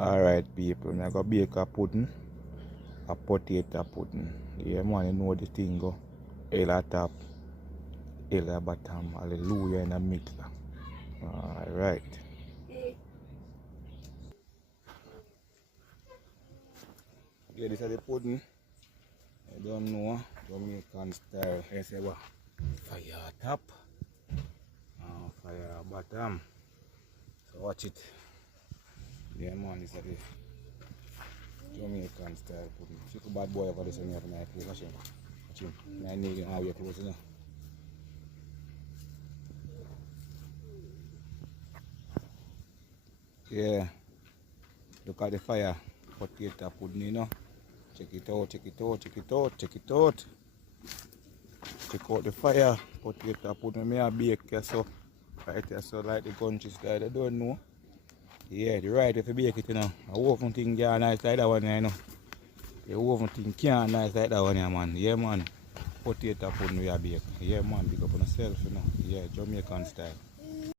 Alright people, I'm gonna bake a pudding, a potato pudding. Yeah man, you know the thing go. L at top, L at bottom, hallelujah in the mixer. Alright. Yeah, this is the pudding. I don't know, Jamaican style. I say what? Fire top, fire bottom. So watch it. Yeah man, this is the Jamaican style pudding. If you bad boy over this one, you have a nice place. Watch him. Watch him. I need him how you close it now. Yeah. Look at the fire. Potato pudding, you know. Check it out, check it out, check it out, check it out. Check out the fire. Potato pudding. Me a bake so right here, so like the country style. I don't know. Yeah, the right if you bake it, you know. A oven thing can't nice like that one, you know. The oven thing can't nice like that one, yeah, man. Yeah, man. Potato pudding we a bake. Yeah, man. Big up on yourself, you know. Yeah, Jamaican style.